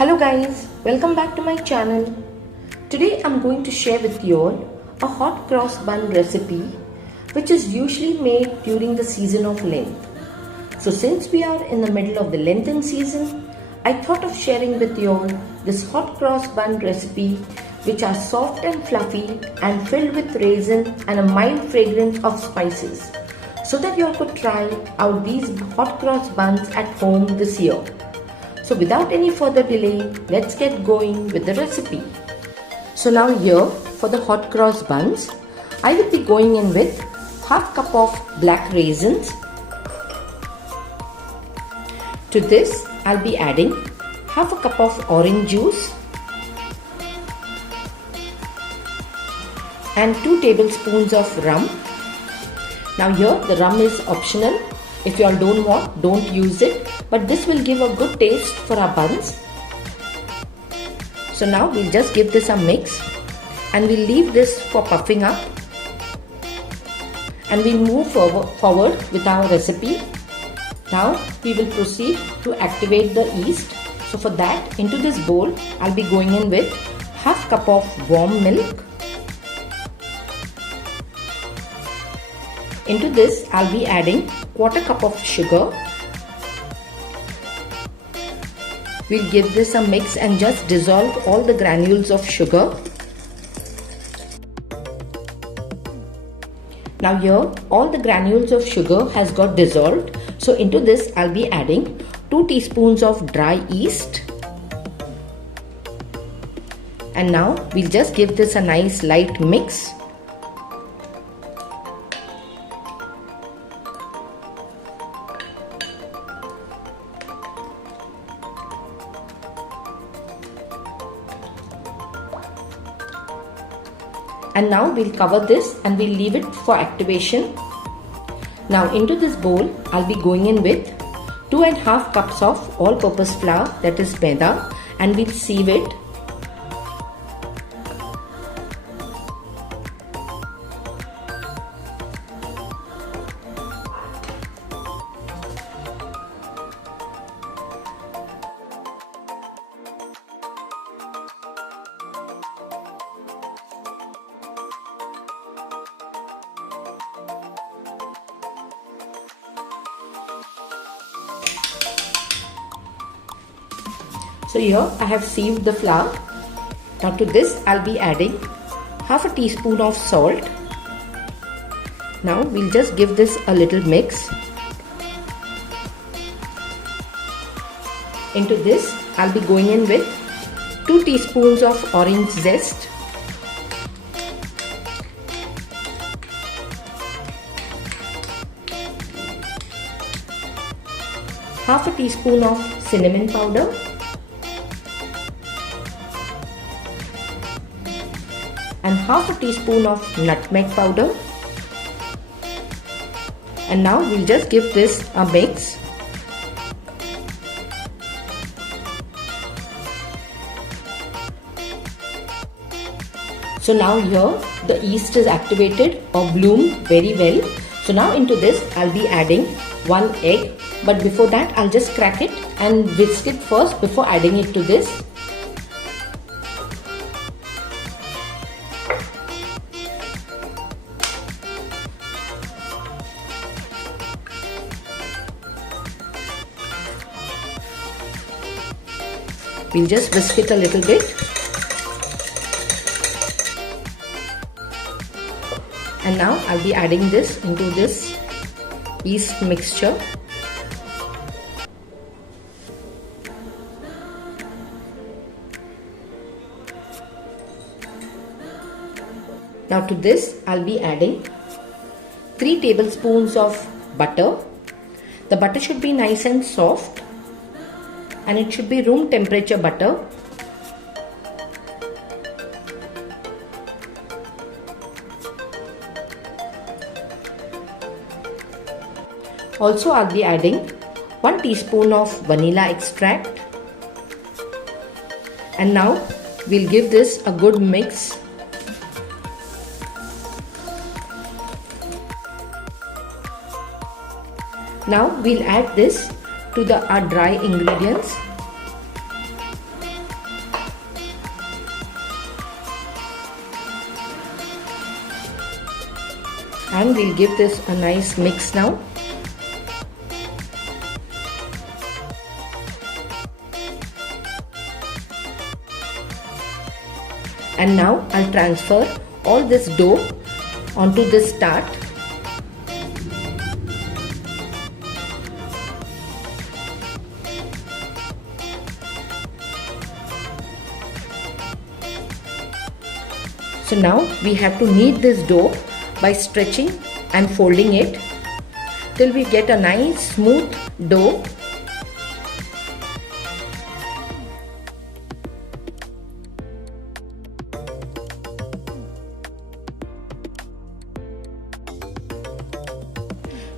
Hello guys, welcome back to my channel. Today I'm going to share with you all a hot cross bun recipe which is usually made during the season of Lent. So since we are in the middle of the Lenten season, I thought of sharing with you all this hot cross bun recipe which are soft and fluffy and filled with raisin and a mild fragrance of spices, so that you all could try out these hot cross buns at home this year. So without any further delay, let's get going with the recipe. So now here for the hot cross buns, I will be going in with half cup of black raisins. To this I'll be adding half a cup of orange juice and 2 tablespoons of rum. Now here the rum is optional. If you all don't want, don't use it, but this will give a good taste for our buns. So now we'll just give this a mix and we'll leave this for puffing up, and we'll move forward with our recipe. Now we will proceed to activate the yeast. So for that, into this bowl I'll be going in with half cup of warm milk. Into this I'll be adding quarter cup of sugar. We'll give this a mix and just dissolve all the granules of sugar. Now here all the granules of sugar has got dissolved. So into this I'll be adding 2 teaspoons of dry yeast. And now we'll just give this a nice light mix. And now we'll cover this and we'll leave it for activation. Now into this bowl I'll be going in with 2.5 cups of all-purpose flour, that is maida, and we'll sieve it. So here I have sieved the flour. Now to this I'll be adding half a teaspoon of salt. Now we'll just give this a little mix. Into this I'll be going in with 2 teaspoons of orange zest, half a teaspoon of cinnamon powder, and half a teaspoon of nutmeg powder. And now we'll just give this a mix. So now here the yeast is activated or bloomed very well. So now into this I'll be adding 1 egg, but before that I'll just crack it and whisk it first before adding it to this. We'll just whisk it a little bit. And now I'll be adding this into this yeast mixture. Now to this I'll be adding 3 tablespoons of butter. The butter should be nice and soft, and it should be room temperature butter. Also I'll be adding 1 teaspoon of vanilla extract. And now we'll give this a good mix. Now we'll add this to our dry ingredients. And we'll give this a nice mix now. And now I'll transfer all this dough onto this tart. So now we have to knead this dough by stretching and folding it till we get a nice smooth dough.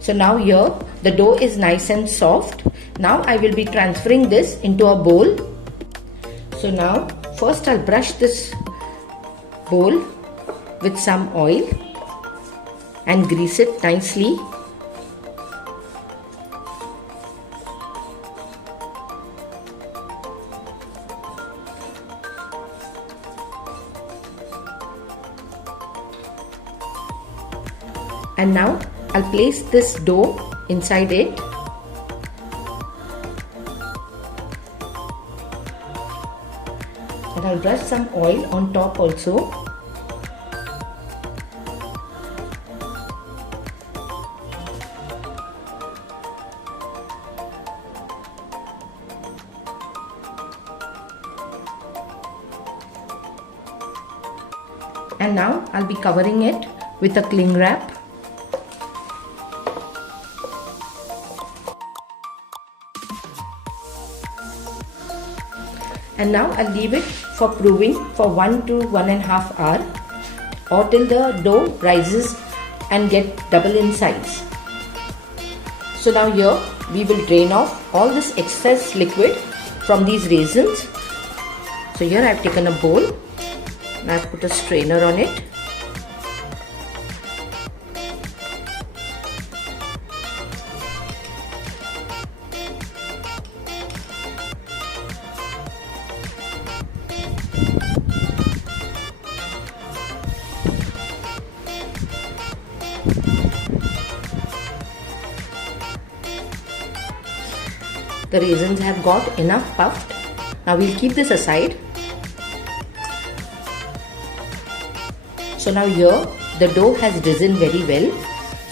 So now here the dough is nice and soft. Now I will be transferring this into a bowl. So now first I'll brush this bowl with some oil and grease it nicely. And now I'll place this dough inside it. And I'll brush some oil on top also. And now I'll be covering it with a cling wrap. And now I'll leave it for proving for 1 to 1.5 hours or till the dough rises and get double in size. So now here we will drain off all this excess liquid from these raisins. So here I've taken a bowl and I've put a strainer on it. The raisins have got enough puffed. Now we'll keep this aside. So now here the dough has risen very well.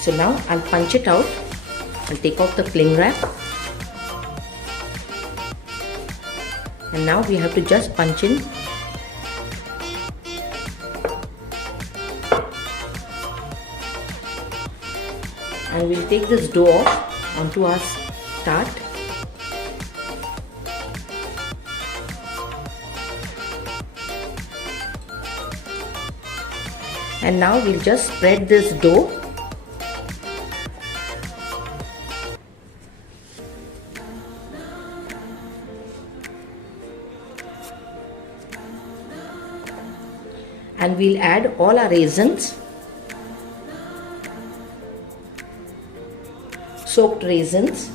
So now I'll punch it out. I'll take off the cling wrap. And now we have to just punch in. And we'll take this dough off onto our tart. And now we'll just spread this dough. And we'll add all our raisins, soaked raisins,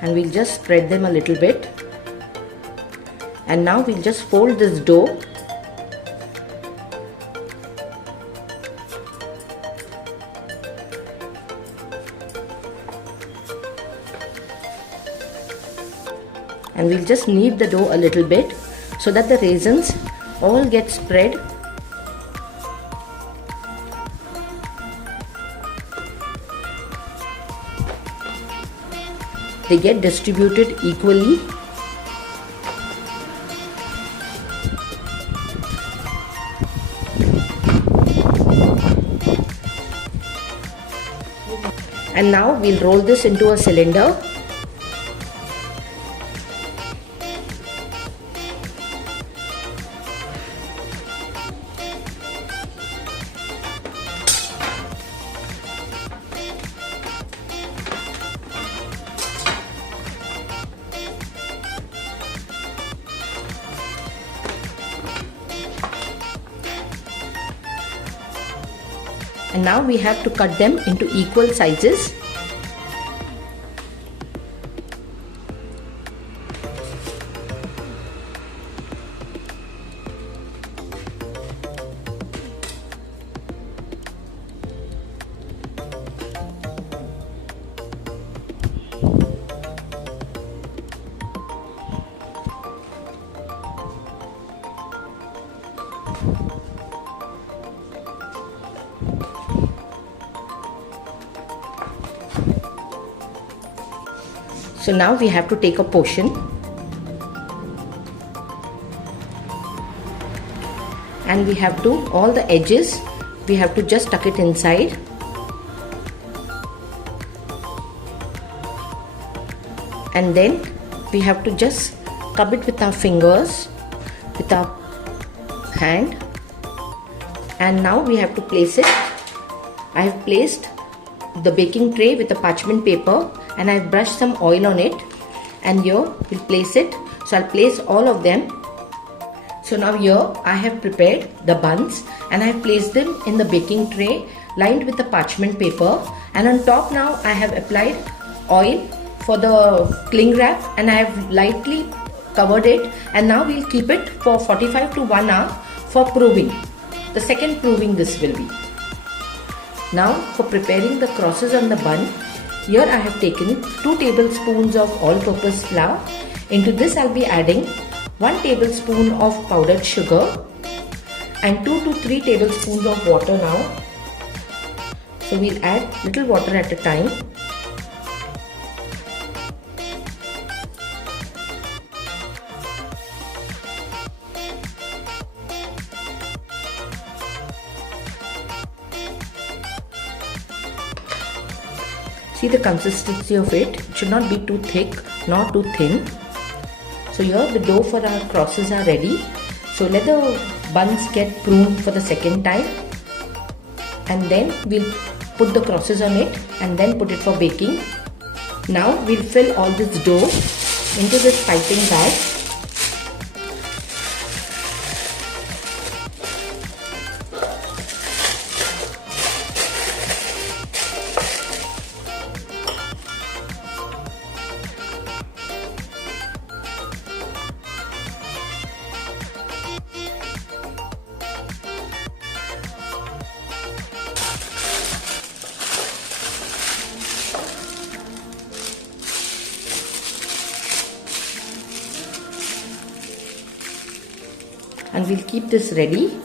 and we'll just spread them a little bit. And now we'll just fold this dough and we'll just knead the dough a little bit so that the raisins all get spread. They get distributed equally. And now we'll roll this into a cylinder. And now we have to cut them into equal sizes. So now we have to take a portion and we have to, all the edges, we have to just tuck it inside. And then we have to just rub it with our fingers, with our hand. And now we have to place it. I have placed the baking tray with a parchment paper and I have brushed some oil on it. And here we'll place it. So I'll place all of them. So now here I have prepared the buns and I have placed them in the baking tray lined with the parchment paper. And on top now I have applied oil for the cling wrap and I have lightly covered it, and now we'll keep it for 45 to 1 hour for proving. The second proving this will be. Now for preparing the crosses on the bun, here I have taken 2 tablespoons of all-purpose flour. Into this I'll be adding 1 tablespoon of powdered sugar and 2 to 3 tablespoons of water now. So we'll add little water at a time. See the consistency of it. It should not be too thick nor too thin. So here the dough for our crosses are ready. So let the buns get pruned for the second time. And then we'll put the crosses on it and then put it for baking. Now we'll fill all this dough into this piping bag. And we'll keep this ready.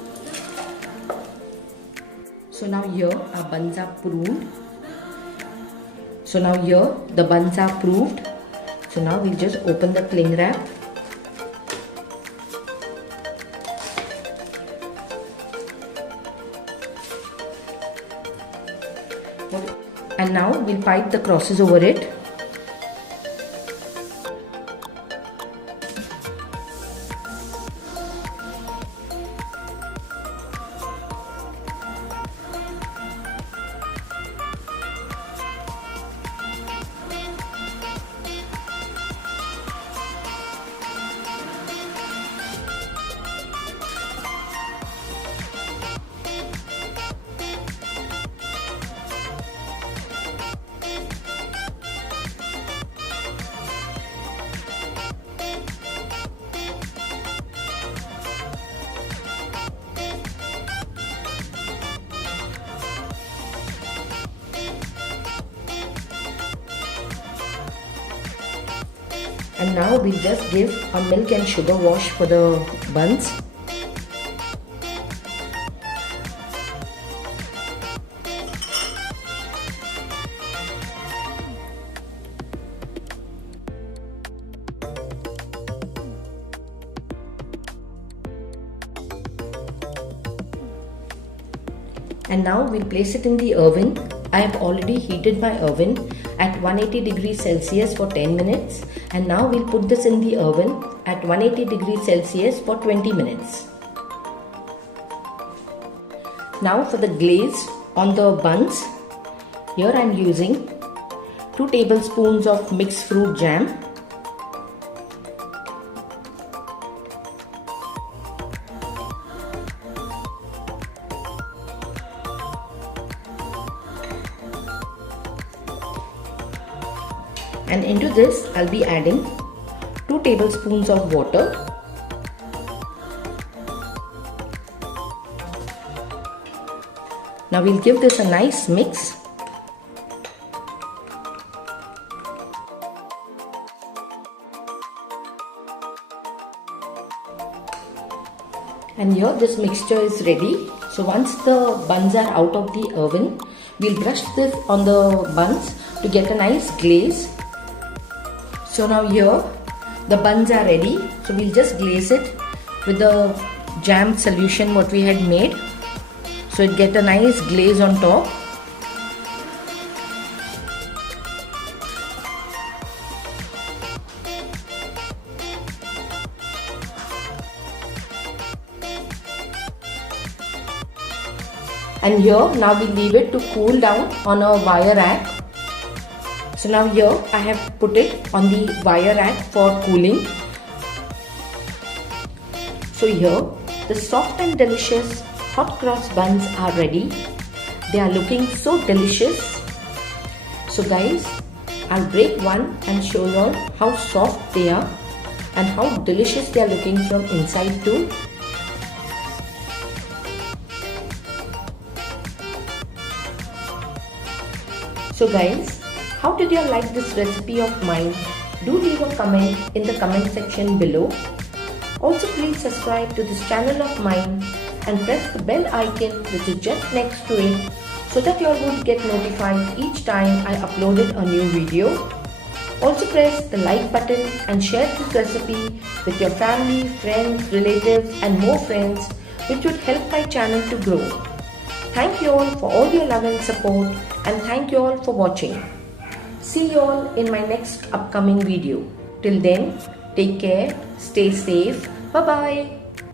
So now here our buns are pruned. So now here the buns are proved. So now we'll just open the cling wrap. And now we'll pipe the crosses over it. And now we'll just give a milk and sugar wash for the buns. And now we'll place it in the oven. I have already heated my oven at 180 degrees Celsius for 10 minutes. And now we'll put this in the oven at 180 degrees Celsius for 20 minutes. Now for the glaze on the buns, here I am using 2 tablespoons of mixed fruit jam. And into this I'll be adding 2 tablespoons of water. Now we'll give this a nice mix. And here this mixture is ready. So once the buns are out of the oven, we'll brush this on the buns to get a nice glaze. So now here the buns are ready. So we'll just glaze it with the jam solution what we had made. So it get a nice glaze on top. And here now we leave it to cool down on a wire rack. So now here I have put it on the wire rack for cooling. So here the soft and delicious hot cross buns are ready. They are looking so delicious. So guys, I'll break one and show you all how soft they are and how delicious they are looking from inside too. So guys, how did you like this recipe of mine? Do leave a comment in the comment section below. Also please subscribe to this channel of mine and press the bell icon which is just next to it so that you all would get notified each time I uploaded a new video. Also press the like button and share this recipe with your family, friends, relatives and more friends, which would help my channel to grow. Thank you all for all your love and support, and thank you all for watching. See you all in my next upcoming video. Till then, take care, stay safe, bye bye.